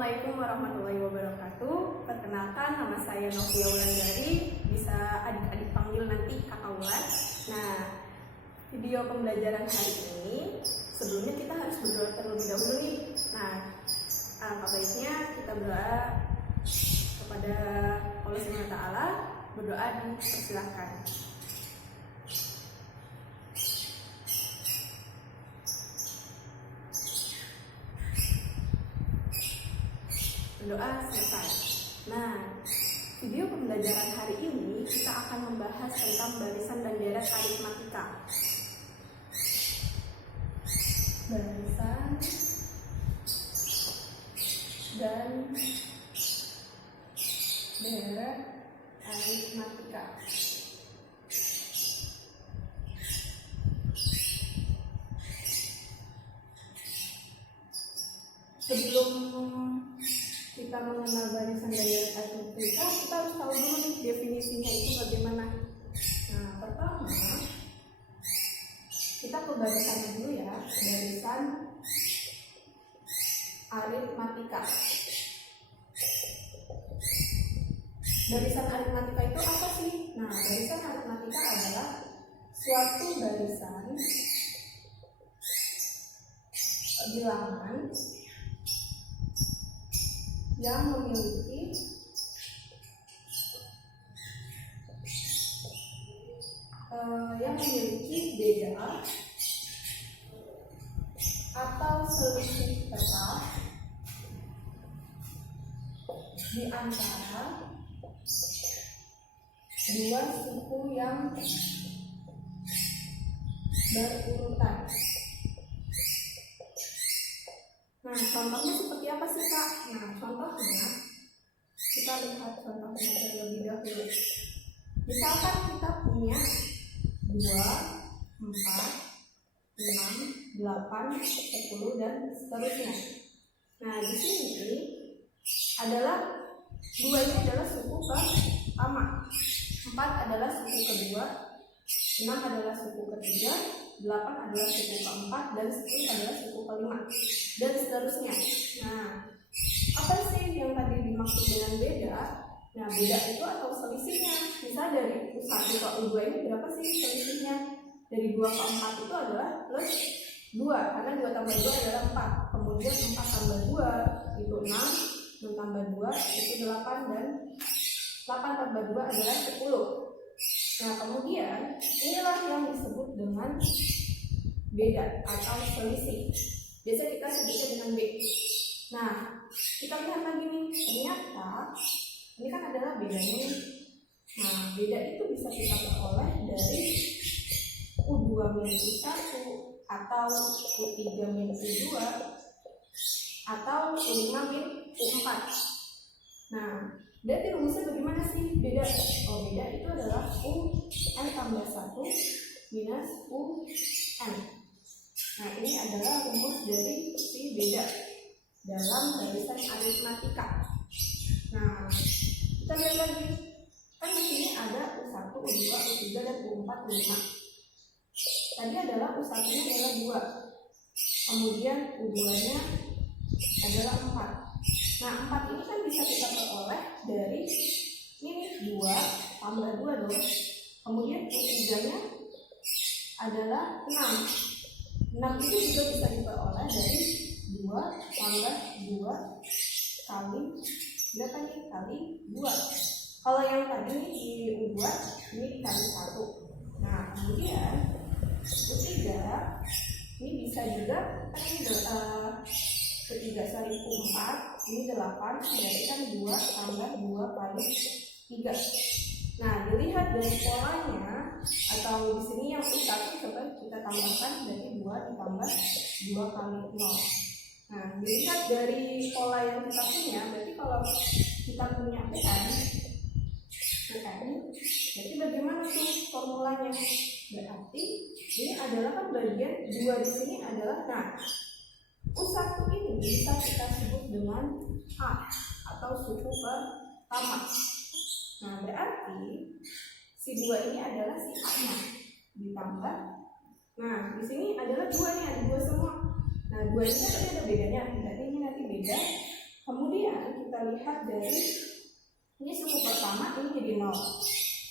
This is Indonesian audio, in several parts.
Assalamualaikum warahmatullahi wabarakatuh. Perkenalkan, nama saya Novia Wulandari. Bisa adik-adik panggil nanti Kakak Wulan. Nah, video pembelajaran hari ini, sebelumnya kita harus berdoa terlebih dahulu nih. Nah, apa baiknya kita berdoa kepada Allah Subhanahu wa Ta'ala. Berdoa dipersilahkan. Berdoa selesai. Nah, video pembelajaran hari ini kita akan membahas tentang barisan dan deret aritmatika. Barisan dan deret aritmatika. Sebelum kita mengenal barisan dan deret aritmatika, kita harus tahu dulu nih definisinya itu bagaimana. Nah, pertama kita ke barisannya dulu ya, barisan aritmatika. Barisan aritmatika itu apa sih? Nah, barisan aritmatika adalah suatu barisan bilangan yang memiliki beda atau selisih tetap di antara dua suku yang berurutan. Nah, contohnya seperti apa sih, Kak? Nah, contohnya kita lihat contohnya terlebih dahulu. Misalkan kita punya 2, 4, 6, 8, 10 dan seterusnya. Nah, di sini adalah 2 ini adalah suku pertama, 4 adalah suku kedua, 6 adalah suku ketiga, 8 adalah suku keempat, dan 10 adalah suku kelima, dan seterusnya. Nah, apa sih yang tadi dimaksud dengan beda? Nah, beda itu atau selisihnya. Misal dari U1 ke U2 ini berapa sih selisihnya? Dari 2 ke 4 itu adalah plus 2, karena 2 tambah 2 adalah 4. Kemudian 4 tambah 2 itu 6, 6 tambah 2 itu 8, dan 8 tambah 2 adalah 10. Nah, kemudian inilah yang disebut dengan beda atau selisih. Biasa kita sebutnya dengan B. Nah, kita lihat lagi nih, ternyata ini kan adalah bedanya nih. Nah, beda itu bisa kita peroleh dari U2 minus U1 atau U3 minus U2 atau U5 minus U4. Nah, berarti rumusnya bagaimana sih beda? Oh, beda itu adalah UN tambah 1 minus UN. Nah, ini adalah rumus dari si beda dalam barisan aritmatika. Nah, kita lihat lagi. Kan di sini ada U1, U2, U3, dan U4, U5. Tadi adalah U1-nya adalah 2. Kemudian U2-nya adalah 4. Nah, 4 ini kan bisa kita peroleh dari ini 2 tambah 2 dong. Kemudian U3-nya adalah 6. 6 itu juga bisa diperoleh dari 2 tambah 2 kali berapa nih? Kali 2. Kalau yang tadi di U2 ini dikali 1. Nah, kemudian U3 ini bisa juga kan ini ketiga kali U4 ini 8, berarti kan 2 tambah 2 kali 3. Nah, dilihat dari polanya atau di sini yang U1 coba kita tambahkan, berarti 2 ditambah 2 kali 0. Nah, dilihat dari pola yang kita punya, berarti kalau kita punya PN, berarti bagaimana tuh formulanya? Berarti ini adalah kan bagian 2 di sini adalah, nah, U1 ini bisa kita sebut dengan A atau suku pertama. Nah, berarti si 2 ini adalah si A-nya ditambah. Nah, di sini adalah 2 nih, ada 2 semua. Nah, 2 ini tadi ada bedanya, berarti ini nanti beda. Kemudian lihat dari ini suku pertama ini jadi 0,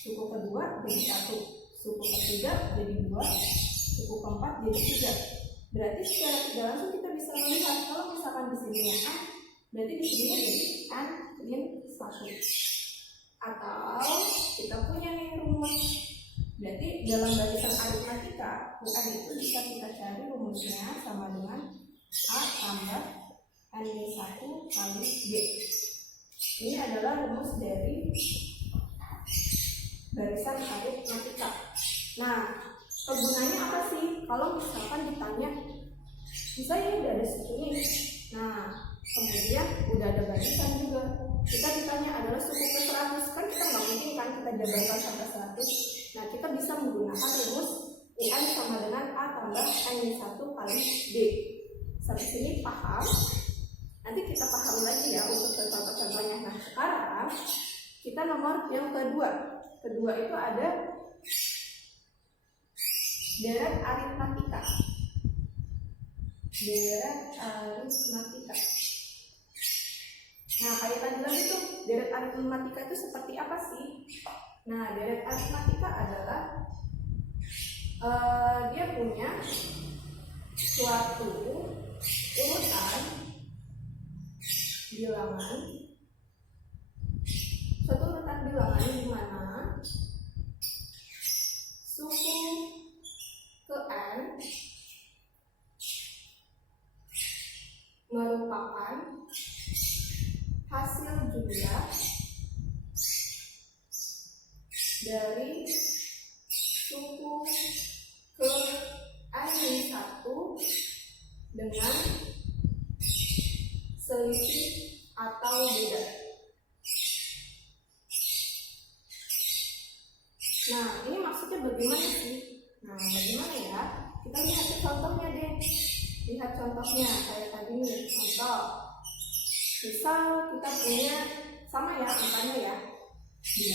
suku kedua jadi 1, suku ketiga jadi 2, suku keempat jadi 3. Berarti secara tidak langsung kita bisa melihat kalau misalkan di sininya A, berarti di sini jadi N min 1. Atau kita punya nih rumus. Berarti dalam barisan aritmatika UN itu bisa kita cari rumusnya sama dengan A tambah N min 1 kali B. Ini adalah rumus dari barisan aritmatika. Nah, kegunaannya apa sih? Kalau misalkan ditanya, misalnya ini udah ada suku ini, nah kemudian udah ada barisan juga, kita ditanya adalah suku ke 100, kan kita nggak mungkin kan kita jabarkan sampai 100. Nah, kita bisa menggunakan rumus UN sama dengan A tambah N min 1 kali B. Sampai sini paham? Nanti kita paham lagi ya untuk contoh-contohnya. Nah, sekarang kita nomor yang kedua. Kedua itu ada deret aritmatika. Deret aritmatika. Nah, kayak tadi lagi tuh, deret aritmatika itu seperti apa sih? Nah, deret aritmatika adalah dia punya suatu urutan bilangan, di mana suku ke N merupakan hasil jumlah dari suku ke N min 1 dengan selisih atau beda. Nah, ini maksudnya bagaimana sih? Nah, bagaimana ya? Kita lihat contohnya deh. Lihat contohnya kayak tadi nih. Contoh, misal kita punya sama ya angkanya ya,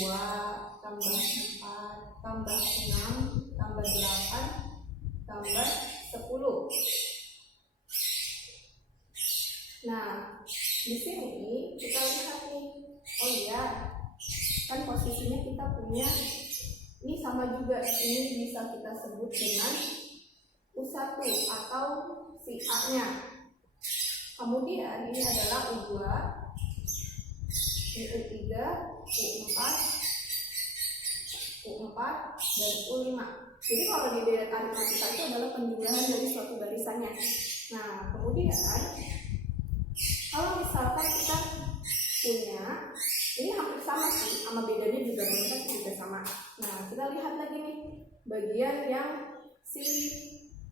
2 tambah 4 tambah 6 tambah 8 tambah 10. Nah, di sini kita lihat nih, oh iya, kan posisinya kita punya ini sama juga, ini bisa kita sebut dengan U1 atau si A-nya. Kemudian ini adalah U2, ini U3, U4, U4, dan U5. Jadi kalau di deret aritmatika itu adalah penjumlahan dari suatu barisannya. Nah, kemudian kalau misalkan kita punya, ini hampir sama sih, sama bedanya juga mereka juga sama. Nah, kita lihat lagi nih bagian yang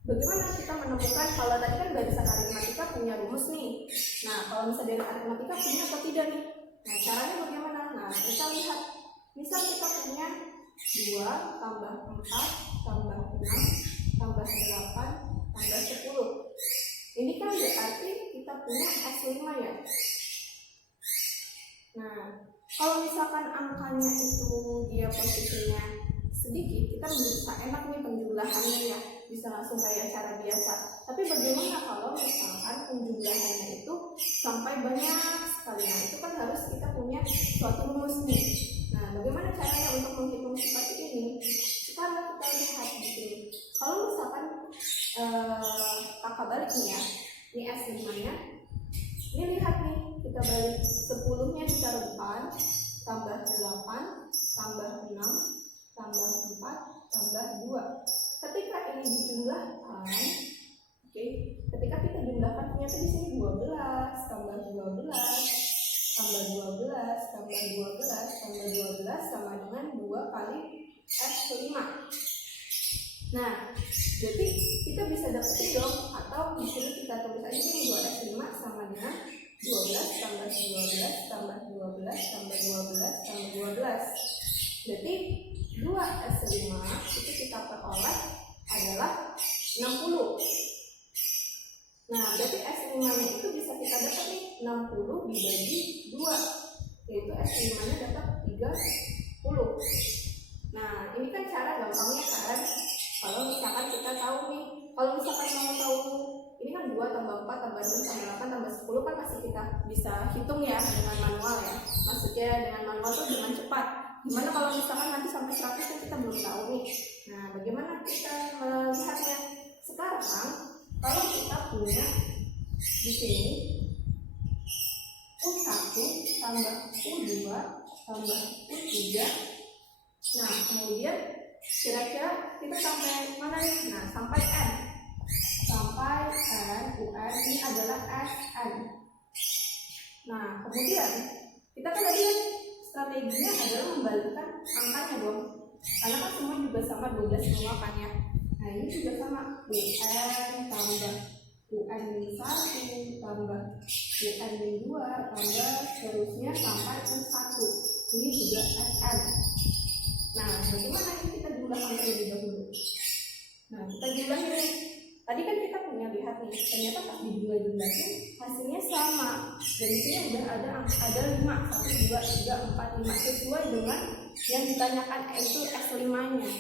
bagaimana kita menemukan, kalau tadi kan barisan aritmatika punya rumus nih. Nah, kalau misalnya dari aritmatika punya atau tidak nih? Nah, caranya bagaimana? Nah, kita lihat, misal kita punya 2 tambah 4 tambah 6 tambah 8 tambah 10. Ini kan berarti kita punya S5 ya. Nah, kalau misalkan angkanya itu dia posisinya sedikit, kita bisa enak nih penjumlahannya ya, bisa langsung kayak cara biasa. Tapi bagaimana kalau misalkan penjumlahannya itu sampai banyak sekali? Nah, itu kan harus kita punya suatu rumus nih. Nah, bagaimana caranya untuk menghitung seperti ini? Sekarang kita lihat di sini. Kalau misalkan kakak balik nih ya, ini S5-nya. Ini lihat nih, kita balik 10-nya ditaruh depan, tambah 8, tambah 6, tambah 4, tambah 2. Ketika ini dijumlahkan, oke, ketika kita jumlahkan ternyata di sini 12, tambah 12, tambah 12, tambah 12, tambah 12 sama dengan 2 kali S5. Nah, jadi kita bisa dapetin dong, atau di sini kita tulis aja nih 2S5 sama dengan 12 tambah 12 tambah 12 tambah 12 tambah 12. Jadi 2S5 itu kita peroleh adalah 60. Nah, berarti S5-nya itu bisa kita dapat nih 60 dibagi 2, yaitu S5-nya dapat 30. Nah, ini kan cara gampangnya kan. Kalau misalkan kita tahu nih, kalau misalkan mau tahu ini kan 2 tambah 4 tambah 6 tambah 8 tambah 10 kan masih kita bisa hitung ya dengan manual ya. Maksudnya dengan manual tuh dengan cepat. Gimana kalau misalkan nanti sampai 100 kan kita belum tahu nih. Nah, bagaimana kita melihatnya? Sekarang kalau kita punya di sini U1 tambah U2 tambah U3. Nah, kemudian kira-kira kita sampai mana nih? Nah, sampai N. Sampai N, UN ini adalah SN. Nah, kemudian kita kan tadi strateginya adalah membalikkan angkanya dong. Karena kan semua juga sama 12 semua kan ya. Nah, ini juga sama UN tambah UN-1 tambah UN-2 tambah seterusnya sampai U1. Ini juga SN. Nah, bagaimana ini kita jumlahkan terlebih dahulu? Nah, kita jumlahin nih. Tadi kan kita punya lihat nih, ternyata pas dijumlah-jumlahin hasilnya sama. Dan di sini udah ada 5, 1, 2, 3, 4, 5 sesuai dengan yang ditanyakan yaitu S5-nya.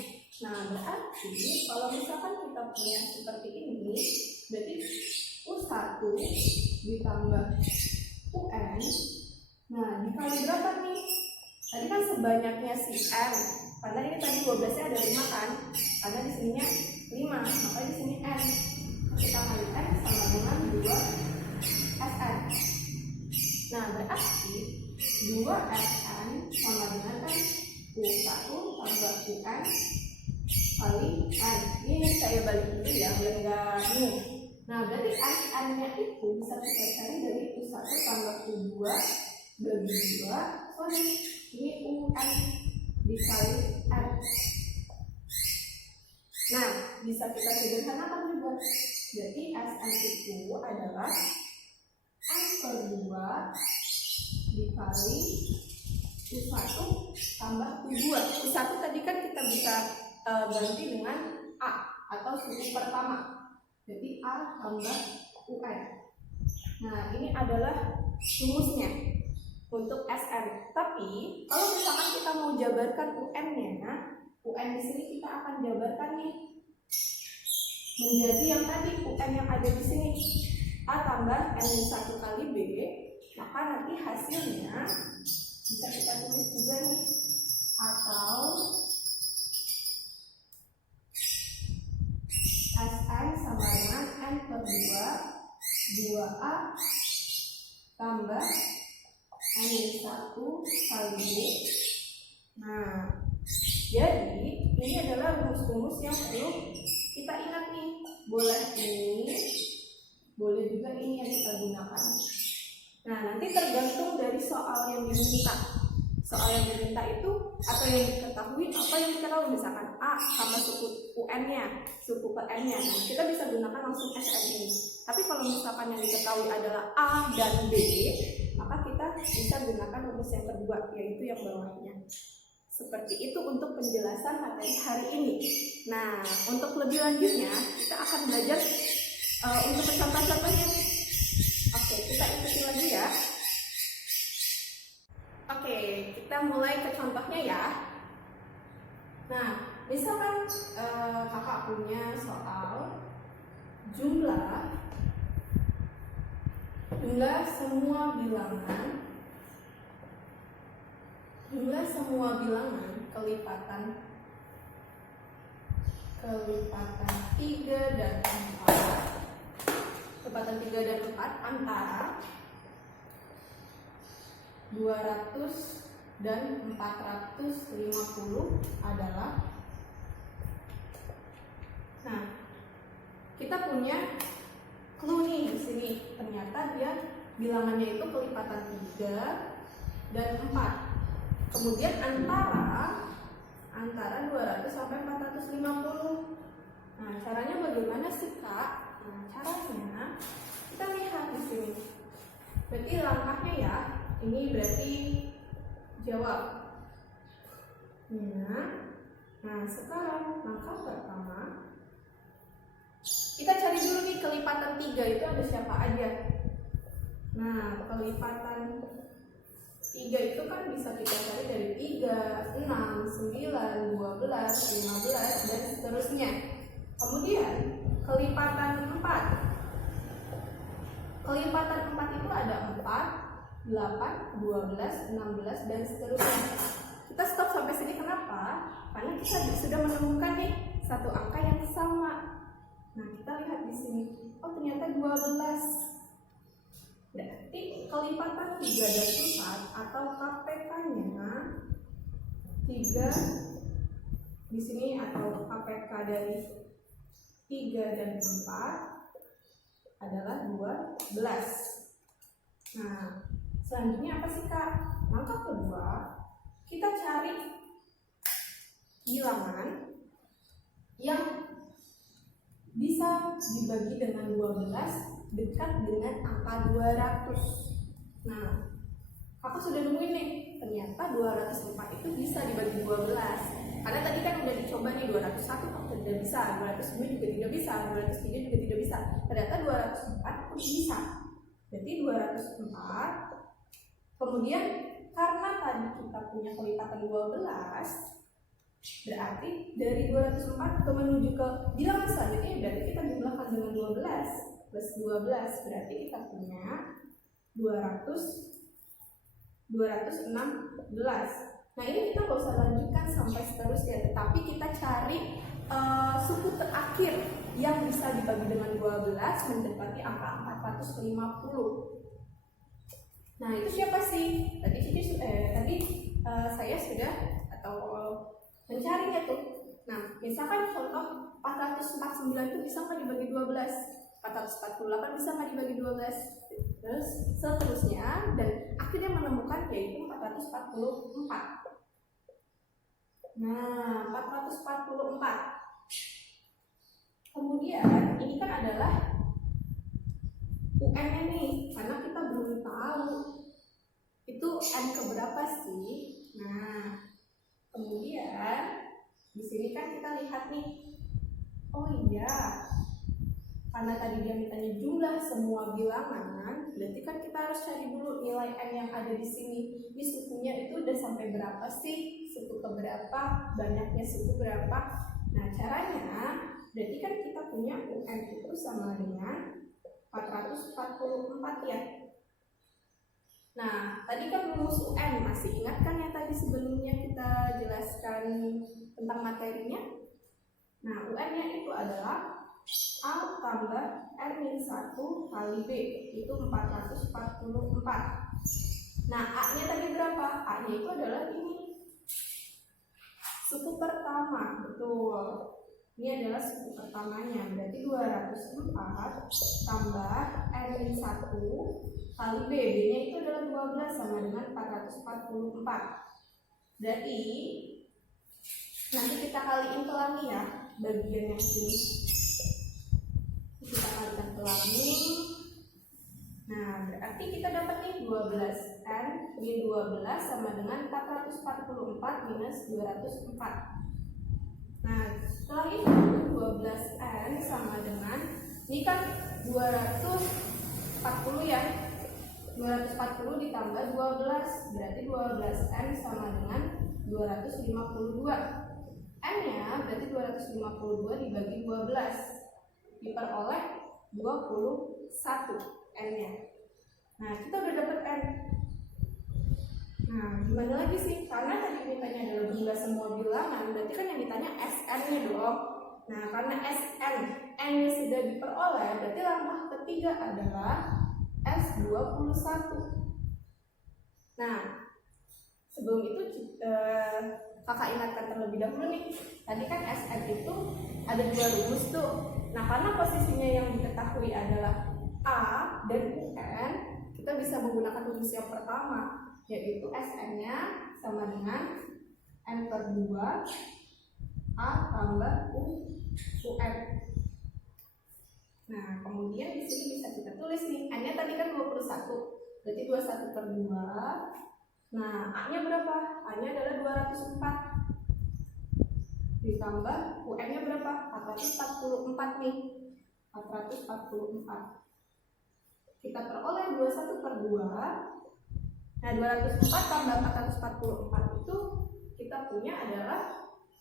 Nah, berarti kalau misalkan kita punya seperti ini, berarti U1 ditambah UN. Nah, dikali berapa nih? Tadi kan sebanyaknya si N. Karena ini tadi 12-nya ada 5 kan? Karena di sininya 5, maka di sini N. Kita kali N sama dengan 2 SN. Nah, berarti 2 SN sama dengan kan U1 tambah UN kali N. Ini saya balik dulu ya, biar nggak bingung. Nah, berarti SN-nya itu bisa kita cari dari U1 tambah U2 bagi 2. Sorry, ini UN dikali N. Nah, bisa kita sederhanakan juga. Jadi SN itu adalah N per 2 dikali U1 tambah U2. U1 tadi kan kita bisa ganti dengan A atau suku pertama. Jadi A tambah UN. Nah, ini adalah rumusnya untuk SN. Tapi kalau misalkan kita mau jabarkan UN-nya, UN di sini kita akan jabarkan nih menjadi yang tadi UN yang ada di sini A tambah N-1 kali B. Maka nanti hasilnya bisa kita tulis juga nih, atau SN sama dengan N per 2 2A tambah N-1 kali B. Nah, jadi ini adalah rumus-rumus yang perlu kita ingat nih. Boleh ini, boleh juga ini yang kita gunakan. Nah, nanti tergantung dari soal yang diminta. Soal yang diminta itu atau yang diketahui apa yang kita tahu, misalkan A sama suku UN-nya, suku ke N-nya. Nah, kita bisa gunakan langsung SN ini. Tapi kalau misalkan yang diketahui adalah A dan B, maka kita bisa gunakan rumus yang kedua, yaitu yang bawahnya. Seperti itu untuk penjelasan materi hari ini. Nah, untuk lebih lanjutnya kita akan belajar untuk contoh-contohnya. Oke, kita ikuti lagi ya. Oke, kita mulai ke contohnya ya. Nah, misalkan kakak punya soal jumlah semua bilangan kelipatan 3 dan 4 antara 200 dan 450 adalah. Nah, kita punya clue nih di sini. Ternyata dia bilangannya itu kelipatan 3 dan 4. Kemudian antara 200 sampai 450. Nah, caranya bagaimana sih, Kak? Nah, caranya kita lihat di sini. Berarti langkahnya ya, ini berarti jawab. Nah, sekarang langkah pertama kita cari dulu nih kelipatan 3 itu ada siapa aja. Nah, kelipatan 3 itu kan bisa kita cari dari 3, 6, 9, 12, 15, dan seterusnya. Kemudian kelipatan 4 kelipatan 4 itu ada 4, 8, 12, 16, dan seterusnya. Kita stop sampai sini kenapa? Karena kita sudah menemukan nih satu angka yang sama. Nah, kita lihat di sini. Oh, ternyata 12. Berarti kelipatan 3 dan 4 atau KPK-nya 3 di sini atau KPK dari 3 dan 4 adalah 12. Nah, selanjutnya apa sih Kak? Langkah kedua, kita cari bilangan yang bisa dibagi dengan 12 dekat dengan angka 200. Nah, Kakak sudah nemuin nih, ternyata 204 itu bisa dibagi 12. Karena tadi kan udah dicoba nih 201 kok tidak bisa, 202 juga tidak bisa, 203 juga tidak bisa. Ternyata 204 itu bisa. Berarti 204. Kemudian karena tadi kita punya kelipatan 12, berarti dari 204 ke menuju ke bilangan selanjutnya berarti kita jumlahkan dengan 12 plus 12, berarti kita punya 216. Nah, ini kita nggak usah lanjutkan sampai seterusnya, tetapi kita cari suku terakhir yang bisa dibagi dengan 12 mendekati angka 450. Nah, itu siapa sih? Tadi saya sudah atau mencarinya tuh. Nah, misalkan contoh 449 itu bisa nggak dibagi 12? 448 bisa nggak dibagi 12? Terus seterusnya, dan akhirnya menemukan yaitu 444. Nah, 444. Kemudian ini kan adalah UN-nya nih, karena kita belum tahu itu N keberapa sih. Nah, kemudian di sini kan kita lihat nih, oh iya, karena tadi dia mintanya jumlah semua bilangan, berarti kan kita harus cari dulu nilai N yang ada di sini. Ini sukunya itu udah sampai berapa sih? Suku keberapa? Banyaknya suku berapa? Nah, caranya berarti kan kita punya UN itu sama dengan 444 ya. Nah, tadi kan rumus UN, masih ingat kan yang tadi sebelumnya kita jelaskan tentang materinya? Nah, UN-nya itu adalah A tambah R-1 kali B, itu 444. Nah, A-nya tadi berapa? A-nya itu adalah ini, suku pertama, betul. Ini adalah suku pertamanya, berarti 204 tambah R-1 kali B, B-nya itu adalah 12 sama dengan 444. Berarti nanti kita kaliin pelangi ya, bagian yang ini. Kita kalikan pelangi. Nah, berarti kita dapat nih 12N min 12 sama dengan 444 minus 204. Nah, setelah itu 12N sama dengan, ini kan 240 ya, 240 ditambah 12, berarti 12N sama dengan 252. N-nya berarti 252 dibagi 12, diperoleh 21 N-nya. Nah, kita udah dapat N. Nah, gimana lagi sih? Karena tadi mintanya adalah jumlah semua bilangan, berarti kan yang ditanya SN-nya dong. Nah, karena SN, N-nya sudah diperoleh, berarti langkah ketiga adalah S21. Nah, sebelum itu kakak ingatkan terlebih dahulu nih. Tadi kan SN itu ada dua rumus tuh. Nah, karena posisinya yang diketahui adalah A dan UN, kita bisa menggunakan rumus yang pertama, yaitu SN-nya sama dengan N per 2 A tambah UN. Nah, kemudian di sini bisa kita tulis nih, N-nya tadi kan 21, berarti 21 per 2. Nah, A-nya berapa? A-nya adalah 204. Ditambah UN-nya berapa? 444 nih. 444. Kita peroleh 21 per 2. Nah, 204 tambah 444 itu kita punya adalah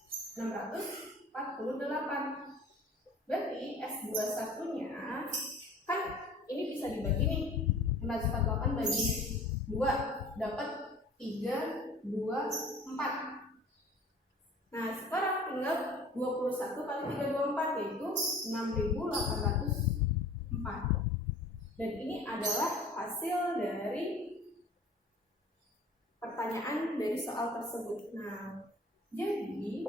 648. Berarti S21-nya kan ini bisa dibagi nih. 448 bagi 2 dapat 3, 2, 4. Nah, sekarang tinggal 21 kali 3, 24 yaitu 6.804. Dan ini adalah hasil dari pertanyaan dari soal tersebut. Nah, jadi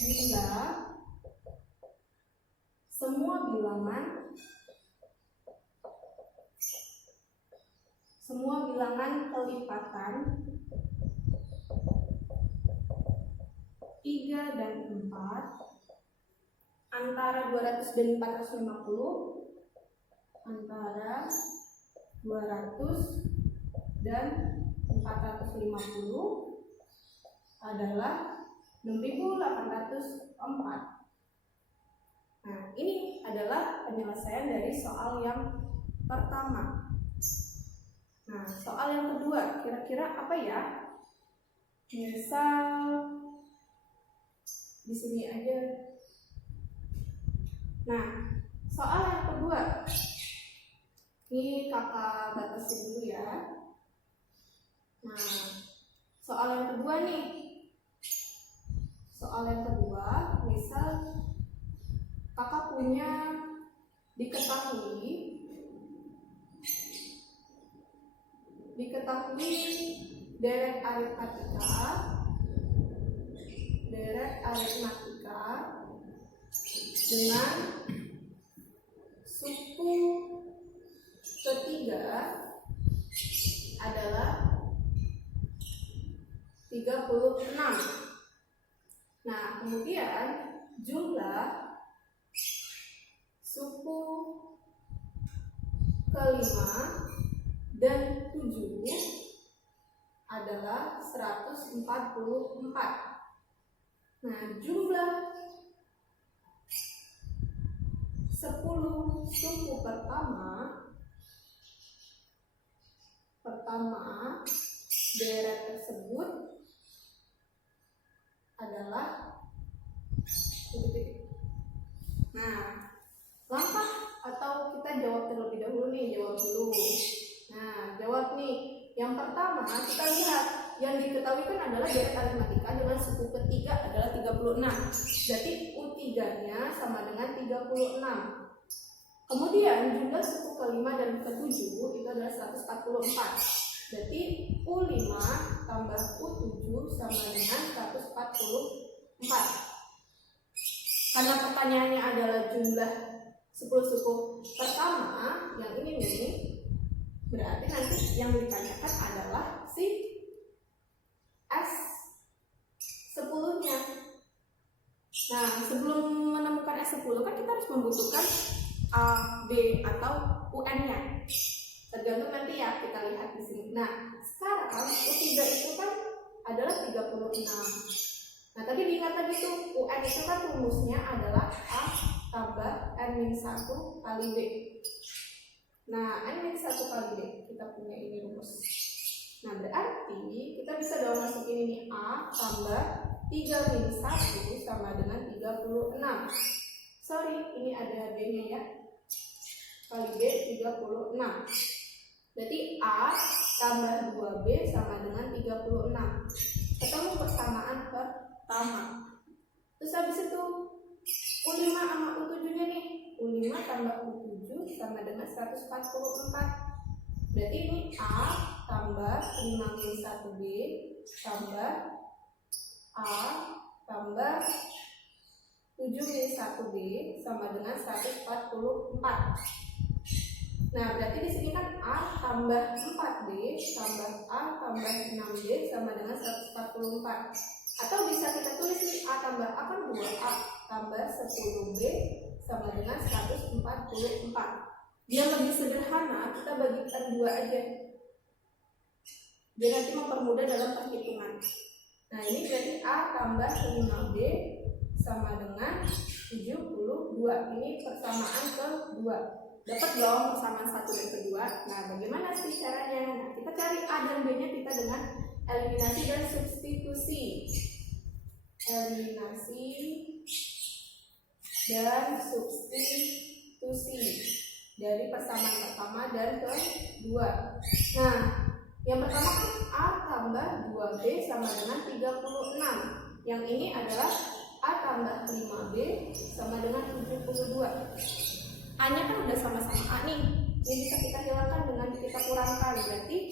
jumlah semua bilangan kelipatan 3 dan 4 antara 200 dan 450, antara 200 dan 450 adalah 6.804. Nah, ini adalah penyelesaian dari soal yang pertama. Nah, soal yang kedua, kira-kira apa ya? Misal di sini aja. Nah, soal yang kedua, ini kakak batasin dulu ya. Nah, soal yang kedua nih. Soal yang kedua, misal kakak punya diketahui deret aritmatika dengan suku ketiga adalah 36. Nah, kemudian jumlah suku kelima dan 7 adalah 144. Nah, jumlah 10 suku pertama deret tersebut adalah Nah, langkah atau kita jawab terlebih dahulu nih, jawab dulu. Nah, jawab nih. Yang pertama, kita lihat yang diketahui kan adalah deret aritmatika dengan suku ketiga adalah 36. Berarti U3-nya sama dengan 36. Kemudian jumlah suku kelima dan ketujuh itu adalah 144. Berarti U5 tambah U7 sama dengan 144. Karena pertanyaannya adalah jumlah 10 suku pertama, yang ini nih, berarti nanti yang ditanyakan adalah si S10-nya. Nah, sebelum menemukan S10 kan kita harus membutuhkan A, B, atau UN-nya. Tergantung nanti ya, kita lihat di sini. Nah, sekarang U3 itu kan adalah 36. Nah, tadi diingat tadi tuh, UN itu kan rumusnya adalah A tambah N-1 kali B. Nah, N-1 kali B, kita punya ini rumus. Nah, berarti kita bisa dong masukin ini A tambah 3-1 sama dengan 36. Sorry, ini ada B-nya ya. Kali B 36. Berarti A tambah 2B sama dengan 36. Ketemu persamaan pertama. Terus habis itu U5 sama U7-nya nih. U5 tambah U7 sama dengan 144. Berarti ini A tambah 5-1B tambah A tambah 7-1B sama dengan 144. Nah, berarti di sini kan A tambah 4B tambah A tambah 6B sama dengan 144. Atau bisa kita tulis nih A tambah A kan 2A tambah 10B sama dengan 144. Biar lebih sederhana, kita bagikan 2 aja. Biar nanti mempermudah dalam perhitungan. Nah, ini berarti A tambah 5B sama dengan 72. Ini persamaan kedua. Dapat dong persamaan 1 dan kedua. Nah, bagaimana sih caranya? Nah, kita cari A dan B-nya kita dengan eliminasi dan substitusi. Eliminasi dan substitusi. substitusi dari persamaan pertama dan kedua. Nah, yang pertama kan A tambah 2B sama dengan 36. Yang ini adalah A tambah 5B sama dengan 72. A-nya kan udah sama-sama A nih. Ini bisa kita hilangkan dengan kita kurangkan. Berarti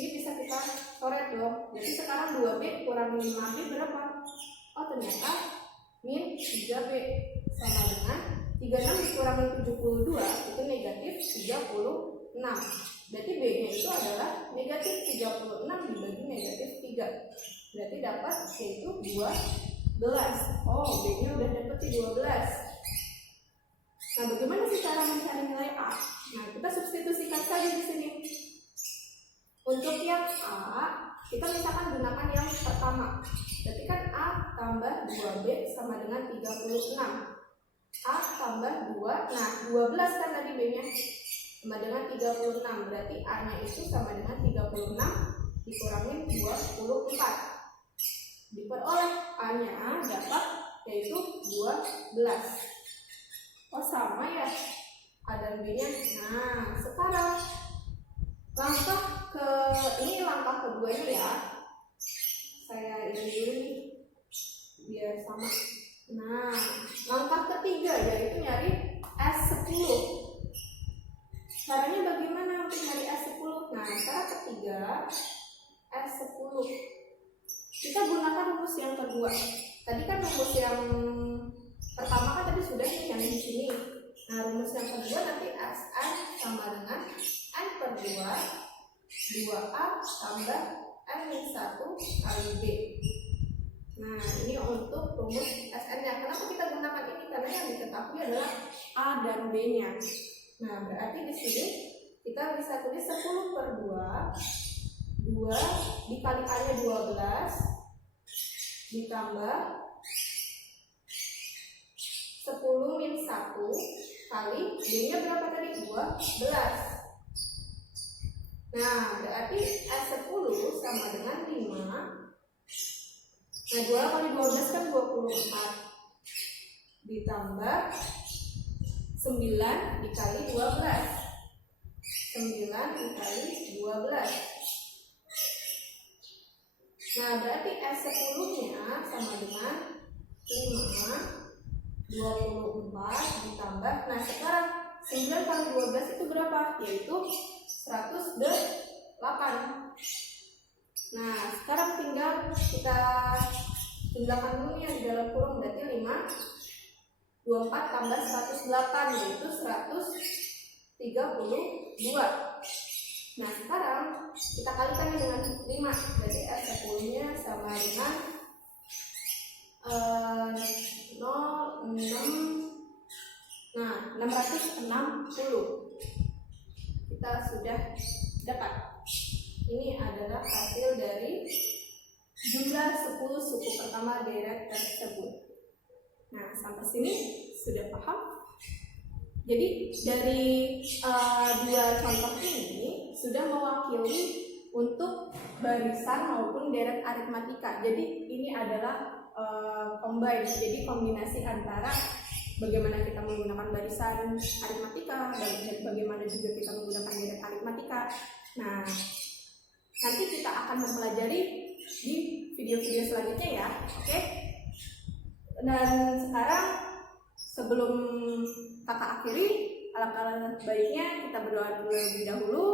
ini bisa kita coret dong. Jadi sekarang 2B kurang 5B berapa? Oh, ternyata min 3B sama dengan 36 dikurangi 72 itu negatif 36. Berarti B-nya itu adalah negatif 36 dibagi negatif 3. Berarti dapat yaitu 12. Oh, B-nya udah dapet 12. Nah, bagaimana sih cara mencari nilai A? Nah, kita substitusikan saja di sini. Untuk yang A, kita misalkan gunakan yang pertama. Berarti kan A tambah 2B sama dengan 36. A tambah 2, nah 12 kan tadi B-nya sama dengan 36. Berarti A-nya itu sama dengan 36 dikurangin 24. Diperoleh A-nya dapat yaitu 12. Oh, sama ya A dan B-nya. Nah, sekarang langkah keduanya ya. Saya ini dulu nih biar sama. Nah, langkah ketiga yaitu nyari S10. Caranya bagaimana untuk nyari S10? Nah, cara ketiga S10. Kita gunakan rumus yang kedua. Tadi kan rumus yang pertama kan tadi sudah yang di sini. Nah, rumus yang kedua nanti Sn sama dengan N per 2 2A tambah N-1 kali B. Nah, ini untuk rumus Sn-nya. Kenapa kita gunakan ini? Karena yang diketahui adalah A dan B-nya. Nah, berarti di sini kita bisa tulis 10 per 2 dikali A-nya 12 ditambah 10 min 1 kali B-nya berapa tadi? 12. Nah, berarti S10 sama dengan 5. Nah, 2 kali 12 kan 24. Ditambah 9 dikali 12. 9 dikali 12. Nah, berarti S10-nya sama dengan 5 24 ditambah. Nah, sekarang 9 kali 12 itu berapa? Yaitu 108. Nah, sekarang tinggal kita tinggalkan dulu yang di dalam kurung. Berarti 24 tambah 108 yaitu 132. Nah, sekarang kita kalikan dengan 5. Berarti S10-nya sama dengan 660. Kita sudah dapat. Ini adalah hasil dari jumlah 10 suku pertama deret tersebut. Nah, sampai sini sudah paham? Jadi dari dua contoh ini sudah mewakili untuk barisan maupun deret aritmatika. Jadi ini adalah combine, jadi kombinasi antara bagaimana kita menggunakan barisan aritmatika dan bagaimana juga kita menggunakan deret aritmatika. Nah, nanti kita akan mempelajari di video-video selanjutnya ya, oke? Dan sekarang sebelum kakak akhiri, alangkah baiknya kita berdoa dulu lebih dahulu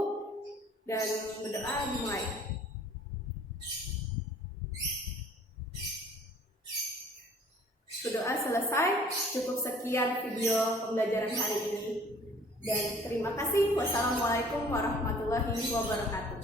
dan berdoa dimulai. Berdoa selesai, cukup sekian video pembelajaran hari ini. Dan terima kasih. Wassalamualaikum warahmatullahi wabarakatuh.